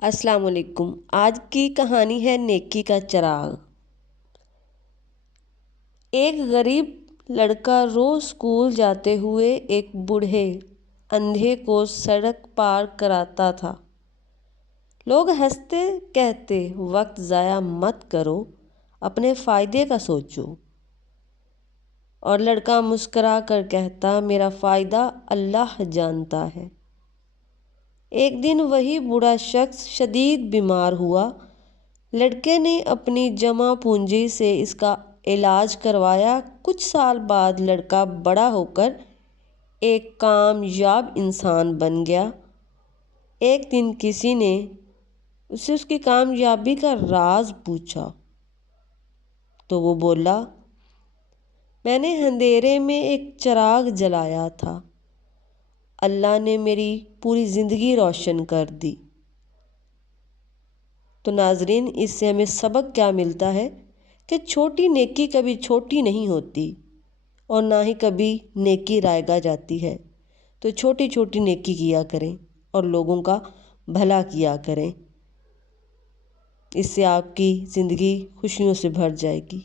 السلام علیکم۔ آج کی کہانی ہے نیکی کا چراغ۔ ایک غریب لڑکا روز اسکول جاتے ہوئے ایک بوڑھے اندھے کو سڑک پار کراتا تھا۔ لوگ ہنستے، کہتے وقت ضائع مت کرو، اپنے فائدے کا سوچو، اور لڑکا مسکرا کر کہتا میرا فائدہ اللہ جانتا ہے۔ ایک دن وہی بوڑھا شخص شدید بیمار ہوا۔ لڑکے نے اپنی جمع پونجی سے اس کا علاج کروایا۔ کچھ سال بعد لڑکا بڑا ہو کر ایک کامیاب انسان بن گیا۔ ایک دن کسی نے اسے اس کی کامیابی کا راز پوچھا تو وہ بولا، میں نے اندھیرے میں ایک چراغ جلایا تھا، اللہ نے میری پوری زندگی روشن کر دی۔ تو ناظرین، اس سے ہمیں سبق کیا ملتا ہے کہ چھوٹی نیکی کبھی چھوٹی نہیں ہوتی اور نہ ہی کبھی نیکی رائگا جاتی ہے۔ تو چھوٹی چھوٹی نیکی کیا کریں اور لوگوں کا بھلا کیا کریں، اس سے آپ کی زندگی خوشیوں سے بھر جائے گی۔